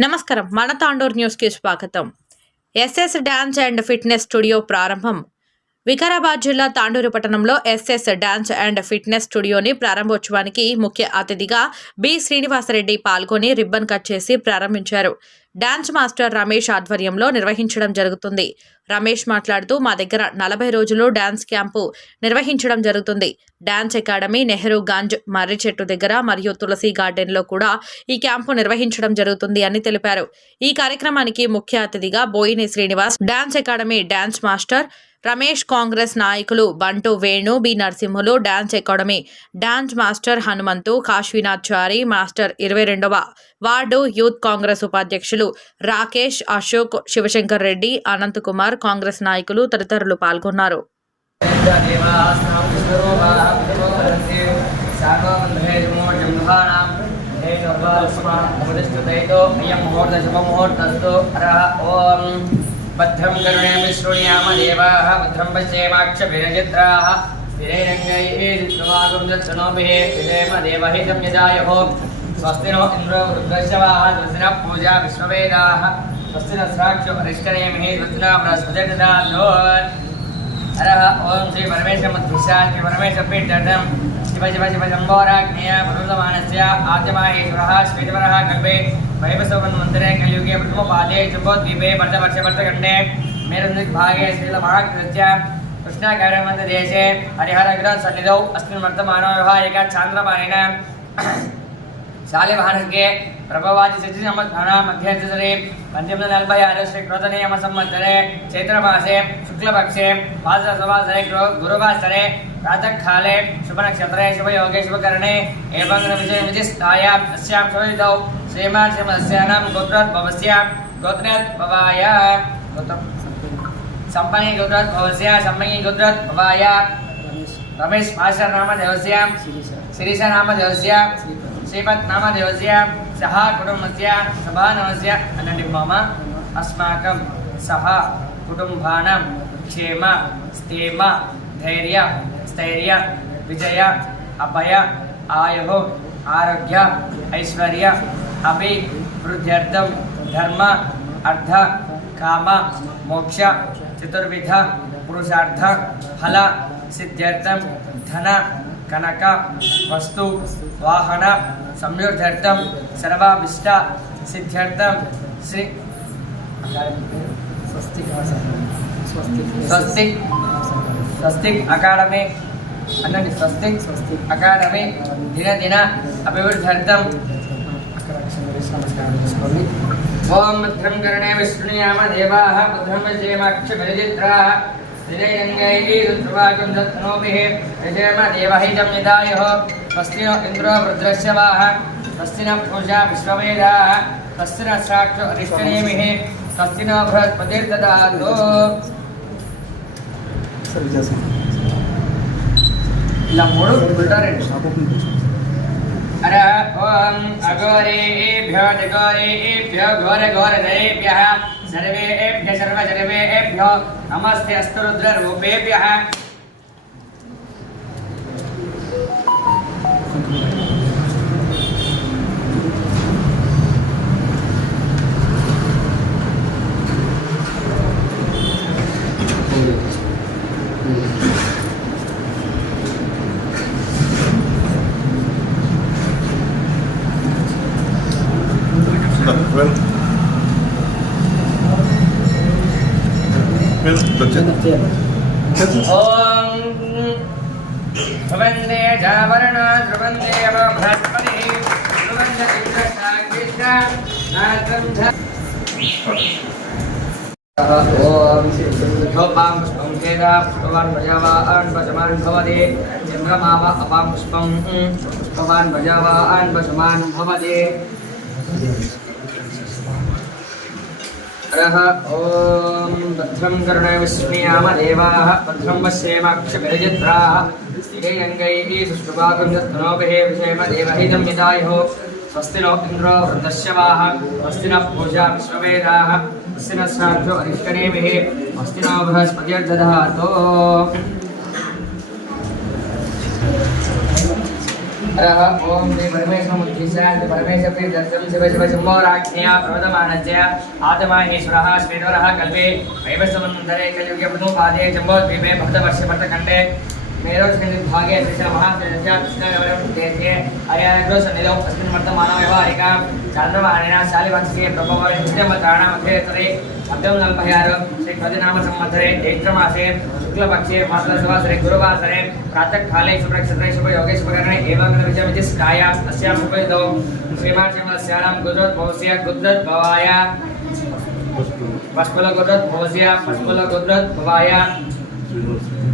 నమస్కారం. మన తాండూర్ న్యూస్కి స్వాగతం. S S dance and fitness studio ప్రారంభం. వికారాబాద్ జిల్లా తాండూరు పట్టణంలో S S dance and fitness స్టూడియోని ప్రారంభోత్సవానికి ముఖ్య అతిథిగా బి శ్రీనివాసరెడ్డి పాల్గొని రిబ్బన్ కట్ చేసి ప్రారంభించారు. డాన్స్ మాస్టర్ రమేష్ ఆధ్వర్యంలో నిర్వహించడం జరుగుతుంది. రమేష్ మాట్లాడుతూ మా దగ్గర నలభై రోజులు డాన్స్ క్యాంపు నిర్వహించడం జరుగుతుంది. డాన్స్ అకాడమీ నెహ్రూ గంజ్ మర్రి చెట్టు దగ్గర మరియు తులసి గార్డెన్లో కూడా ఈ క్యాంపు నిర్వహించడం జరుగుతుంది అని తెలిపారు. ఈ కార్యక్రమానికి ముఖ్య అతిథిగా Boini Srinivas dance academy dance master Ramesh Congress నాయకులు Bantu Venu B Narasimhulu dance academy dance master Hanumanthu Kashinath Chari master ఇరవై రెండవ వార్డు యూత్ కాంగ్రెస్ ఉపాధ్యక్షులు రాకేష్ అశోక్ శివశంకర్ రెడ్డి అనంత్ కుమార్ కాంగ్రెస్ నాయకులు తదితరులు పాల్గొన్నారు. बद्धं करुणेऽपि श्रुणुयाम देवाः बद्धं पश्येमाक्षभिरजित्राः विरैरङ्गैर्वागुं दक्षिणोभिः विरेम देवहितं यदायुः स्वस्तिनो इन्द्रो वृद्धशवाः स्वस्ति पूजा विश्ववेदाः। स्वस्ति नः साक्ष्यो परिष्करेमिः स्वस्ति नः बृहस्पतिर्दधातोर् हरः ॐ श्री परमेशमद्विषान्ति परमेशपीठम् परमेशपीठं शिव शिव शिव शम्भोराज्ञेय पर्वतमानस्य आद्यमाहेश्वरः श्वेतवरः गर्भे वैवसवन्मन्दिरे कलियुगे प्रथमपादे चुम्बोद्वीपे भरतवर्षभर्तखण्डे मेरुन्दिग्भागे श्रीलमहाकृत्य कृष्णाकारमन्तदेशे हरिहरग्रसन्निधौ अस्मिन् वर्तमानो व्यवहारिक चान्द्रमानेन शालिवाहनके प्रभवादि सति संवत्सराणां मध्यन्तरे पञ्चम नलभै आறு श्री क्रोधनियम संवत्सरे चैत्रमासे शुक्लपक्षे वासरसवासरे ग्रो- गुरुवासरे प्रातःकाले शुभनक्षत्रे शुभयोगे शुभकरणे एवं विजय विजिस्तायां अस्यां शुभविधौ श्रीमान् श्रीमदस्यानां गोत्रोद्भवस्य गोत्रोद्भवाय गोत्र सम्पन्नी गोत्रोद्भवस्य सम्पन्नी गोत्रोद्भवाय रमेश मास्टर नाम देवस्य शिरीष नाम देवस्य श्रीपत् नाम देवस्य सह कुटुम्बस्य सभानवस्य अनटि मम अस्माकं सह कुटुम्बानां क्षेम स्थेम धैर्य स्थैर्य विजय अभय आयुः आरोग्य ऐश्वर्य अभिवृद्ध्यर्थं धर्म अर्थ काम मोक्ष चतुर्विध पुरुषार्थ फल सिद्ध्यर्थं धन ಗಣಕ ವಸ್ತು ವಾಹನ ಸಂಯೋಧರ್ಥಂ ಸರ್ವಾಭಿಷ್ಟ ಸಿದ್ಧಾರ್ಥಂ ಶ್ರೀ ಸ್ವಸ್ತಿಕ್ ಸ್ವಸ್ತಿಕ್ ಅಕಾಡೆಮಿ ಅನ್ನೊಂದು ಸ್ವಸ್ತಿಕ್ ಸ್ವಸ್ತಿಕ್ ಅಕಾಡೆಮಿ ದಿನ ದಿನ ಅಭಿವೃದ್ಧರ್ಥಂ ಓಂ ಭದ್ರಂ ಕರ್ಣೇ ವಿಷ್ಣುಯಾಮ ದೇವಾ ಭದ್ರಂ ವಿಜಯಮಾಕ್ಷ ಪರಿಚಿತ್ರಾಹ దత్నోభిः విజయమ దేవహితం నిదాయः స్వస్తి नो ఇంద్రో వృద్రశ్యవాः స్వస్తి న పూజా విశ్వవేదాः స్వస్తి న సాక్షు అరిష్టనేమిः స్వస్తి న బృహస్పతిర్దదాతు ఇలా మూడు ఉంటారండి అర ఓం అఘోరేభ్యో జఘోరేభ్యో ఘోర ఘోర నరేభ్యః सर्वे एभ्य सर्वे सर्वे एभ्यो नमस्ते अस्तरुद्ररूपेभ्यः। ॐ सुगन्धे जावरणा सुगन्धे ब्रह्मणि ॐ सिद्धोपां पुष्पं चेदा पुष्पवान् भजावान् वचमान् भवति। चन्द्रमा वा अपां पुष्पं। पुष्पवान् भजावान् वचमान् भवति। हरः ॐ भद्रं कर्णे विस्मयाम देवाः। भद्रं पश्येमाक्षभिरजित्राः स्थिरैरङ्गैः सुष्ठुभागं यत्नोभिः विषेम देवहितं यदायुः स्वस्ति नो इन्द्रो वृद्धश्यवाः स्वस्ति नः पूजा विश्ववेदाः स्वस्ति नः साक्षो अरिष्टनेमिः स्वस्ति नो बृहस्पतिर्दधातु हरः ॐ श्री परमेश्वरमुद्दिश्य श्री परमेश्वरप्रीत्यर्थं शिव शिव शम्भोराज्ञया प्रवदमानस्य आतमाहेश्वरः श्रीधरः कल्पे वैवस्वमन्वन्तरे कलियुगे प्रथमपादे जम्बोद्वीपे भक्तवर्षभट्टखण्डे कृष्णगवरं देशे हरियाणग्रोसन्निधौ अस्मिन् वर्तमानो व्यवहारिका चान्द्रमाणेन शालिवंशे प्रभवरे नित्यमत्राणामध्येतरे अब्दं नल्पयार श्री खदिनाम संवत्सरे चैत्रमासे शुक्लपक्षे मासलसवासरे गुरुवासरे प्रातःकाले शुभनक्षत्रे शुभयोगे शुभकरणे एवं विजयमिति स्काया अस्यां शुभयुतौ श्रीमान् श्रीमदस्याणां गुजरात् गुजरात्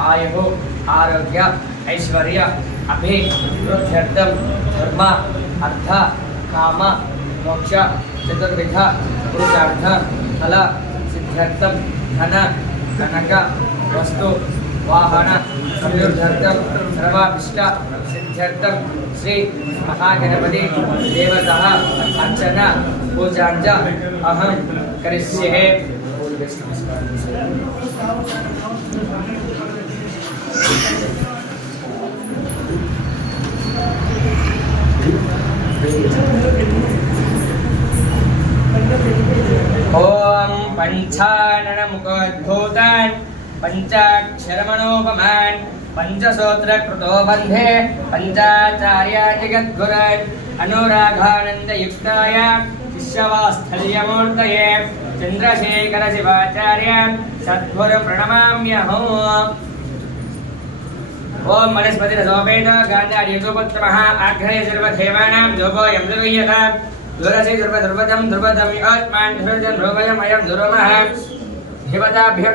आयुः आरोग्य, ऐश्वर्य अभिवृद्ध्यर्थं धर्म, अर्थ, काम, मोक्ष, चतुर्विध, पुरुषार्थ, फल, सिद्ध्यर्थं धन, कनक, वस्तु, वाहन सर्वाभिष्ट ఓం పంచాననముఖోద్భూతాన్ పంచాక్షరమణోపమాన్ పంచసూత్రకృతో బంధే పంచాచార్య జగద్గురాన్ అనురాఘానందయుక్తాయ శిష్యవాస్థల్యమూర్తయే చంద్రశేఖర శివాచార్య సద్గురు ప్రణమామ్యహం पञ्चाचार्यान् जगद्गुरान् अनुरागानन्दयुक्ताय शिष्यवास्थल्यमूर्तये चन्द्रशेखरशिवाचार्यान् सद्गुरुप्रणमाम्यहम् ओम वनस्पतिरसोपेत गान्धार्यसोपत्तमः आघ्रय सर्वदेवानां जोगोऽयं दुर्गयः दुरसि सर्वदुर्वदं दुर्वदं आत्मान् धुर्जं ध्रुवयम् अयं Thank हिवताभ्य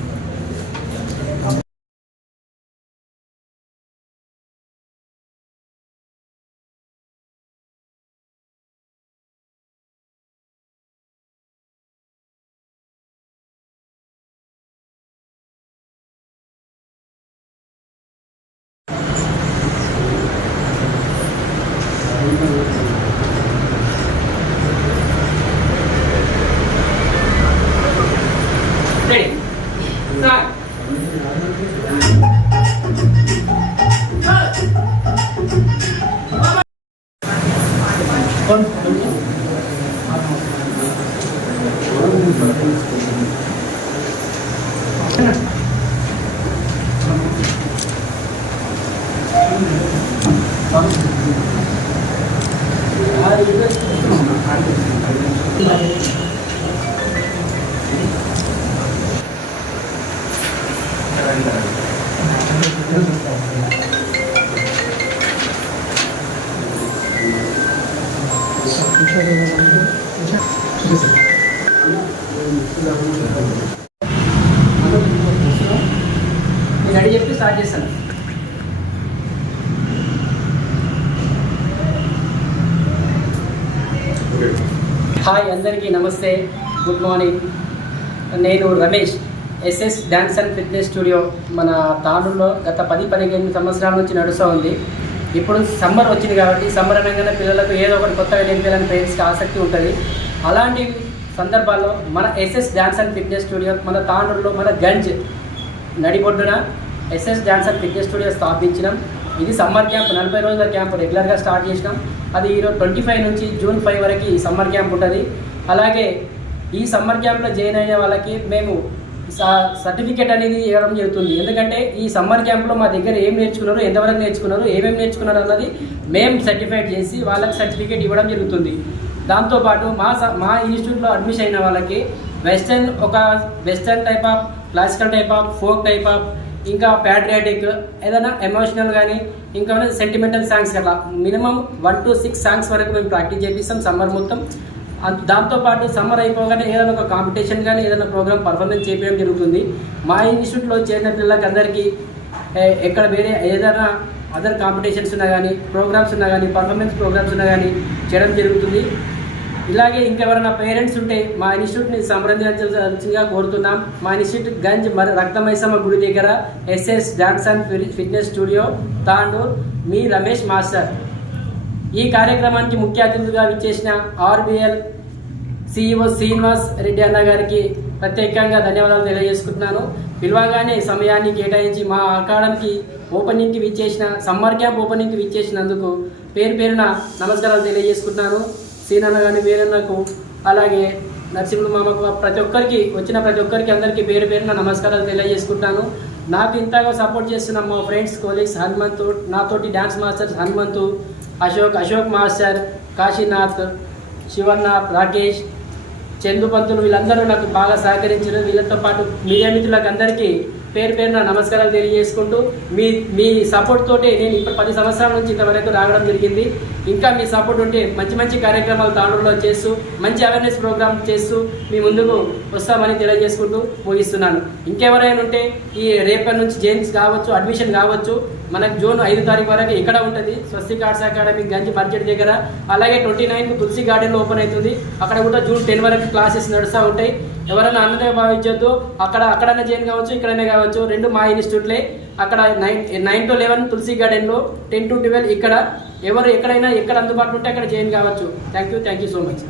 నేను అడిగి చెప్పి స్టార్ట్ చేస్తాను హాయ్ అందరికీ నమస్తే గుడ్ మార్నింగ్ నేను Ramesh SS dance and fitness studio మన తాండూరులో గత పది పదిహేను సంవత్సరాల నుంచి నడుస్తూ ఉంది. ఇప్పుడు సమ్మర్ వచ్చింది కాబట్టి సమ్మర్ అనగానే పిల్లలకు ఏదో ఒకటి కొత్తగా నేర్పాలని పేరెంట్స్కి ఆసక్తి ఉంటుంది. అలాంటి సందర్భాల్లో మన SS dance and fitness studio మన తాండూరులో మన గంజ్ నడిబొడ్డున SS dance and fitness studio స్థాపించినాం. ఇది సమ్మర్ క్యాంప్ నలభై రోజుల క్యాంప్ రెగ్యులర్గా స్టార్ట్ చేసినాం. అది ఈరోజు ట్వంటీ ఫైవ్ నుంచి జూన్ ఫైవ్ వరకు ఈ సమ్మర్ క్యాంప్ ఉంటుంది. అలాగే ఈ సమ్మర్ క్యాంప్లో జాయిన్ అయిన వాళ్ళకి మేము సర్టిఫికేట్ అనేది ఇవ్వడం జరుగుతుంది. ఎందుకంటే ఈ సమ్మర్ క్యాంప్లో మా దగ్గర ఏం నేర్చుకున్నారు ఎంతవరకు నేర్చుకున్నారు ఏమేమి నేర్చుకున్నారు అన్నది మేము సర్టిఫైడ్ చేసి వాళ్ళకి సర్టిఫికేట్ ఇవ్వడం జరుగుతుంది. దాంతోపాటు మా స- మా ఇన్స్టిట్యూట్లో అడ్మిషన్ అయిన వాళ్ళకి వెస్టర్న్ ఒక western type of classical type of folk type of ఇంకా ప్యాట్రియాటిక్ ఏదైనా ఎమోషనల్ కానీ ఇంకా సెంటిమెంటల్ సాంగ్స్ అట్లా. Minimum one two six songs వరకు మేము ప్రాక్టీస్ చేపిస్తాం సమ్మర్ మొత్తం. దాంతోపాటు సమ్మర్ అయిపోగానే ఏదైనా ఒక కాంపిటీషన్ కానీ ఏదైనా ప్రోగ్రామ్ పర్ఫార్మెన్స్ చేయడం జరుగుతుంది. మా ఇన్స్టిట్యూట్లో చేరిన పిల్లలకి అందరికీ ఎక్కడ వేరే ఏదైనా అదర్ కాంపిటీషన్స్ ఉన్నా కానీ ప్రోగ్రామ్స్ ఉన్నా కానీ పర్ఫార్మెన్స్ ప్రోగ్రామ్స్ ఉన్నా కానీ చేయడం జరుగుతుంది. ఇలాగే ఇంకెవరైనా పేరెంట్స్ ఉంటే మా ఇన్స్టిట్యూట్ని సంప్రదించాల్సిందిగా కోరుతున్నాం. మా ఇన్స్టిట్యూట్ గంజ్ మరి రక్తమైసమ్మ గుడి దగ్గర SS dance and fitness studio Tandur. Me Ramesh master. ఈ కార్యక్రమానికి ముఖ్య అతిథులుగా విచ్చేసిన ఆర్బిఎల్ సిఇఓ శ్రీనివాస్ రెడ్డి అన్న గారికి ప్రత్యేకంగా ధన్యవాదాలు తెలియజేసుకుంటున్నాను. పిలవగానే సమయాన్ని కేటాయించి మా అకాడమీకి ఓపెనింగ్కి విచ్చేసిన సమ్మర్ క్యాంప్ ఓపెనింగ్కి విచ్చేసినందుకు పేరు పేరున నమస్కారాలు తెలియజేసుకుంటున్నాను. సీనన్న కానీ వీరన్నకు అలాగే నరసింహులు మామకు ప్రతి ఒక్కరికి వచ్చిన ప్రతి ఒక్కరికి అందరికీ పేరు పేరున నమస్కారాలు తెలియజేసుకుంటాను నాకు ఇంతగా సపోర్ట్ చేస్తున్న మా ఫ్రెండ్స్ కొలీగ్స్ హనుమంతు నాతోటి dance masters Hanumanthu Ashok Ashok master Kashinath Shivnath Rakesh Chandu Pantulu వీళ్ళందరూ నాకు బాగా సహకరించారు. వీళ్ళతో పాటు మీడియా మిత్రులకు అందరికీ పేరు పేరున నమస్కారాలు తెలియజేసుకుంటూ మీ మీ సపోర్ట్ తోటే నేను ఇప్పుడు పది సంవత్సరాల నుంచి ఇంతవరకు రావడం జరిగింది. ఇంకా మీ సపోర్ట్ ఉంటే మంచి మంచి కార్యక్రమాలు తాండూరులో చేస్తూ మంచి అవేర్నెస్ ప్రోగ్రామ్ చేస్తూ మీ ముందుకు వస్తామని తెలియజేసుకుంటూ ముగిస్తున్నాను. ఇంకెవరైనా ఉంటే ఈ రేపటి నుంచి జైన్స్ కావచ్చు అడ్మిషన్ కావచ్చు మనకు జూన్ ఐదు తారీఖు వరకు ఇక్కడ ఉంటుంది? Swastik arts academy Ganj budget దగ్గర అలాగే ట్వంటీ నైన్కు తులసి గార్డెన్లో ఓపెన్ అవుతుంది. అక్కడ కూడా జూన్ టెన్ వరకు క్లాసెస్ నడుస్తూ ఉంటాయి. ఎవరైనా అన్నదే భావించొద్దు. అక్కడ అక్కడనే జైన్ కావచ్చు ఇక్కడనే కావచ్చు. రెండు మా ఇన్స్టిట్యూట్లే. అక్కడ nine nine to eleven Tulasi గార్డెన్లో టెన్ టు ట్వెల్వ్ ఇక్కడ. ఎవరు ఎక్కడైనా ఎక్కడ అందుబాటులో ఉంటే అక్కడ జైన్ కావచ్చు. Thank you thank you so much.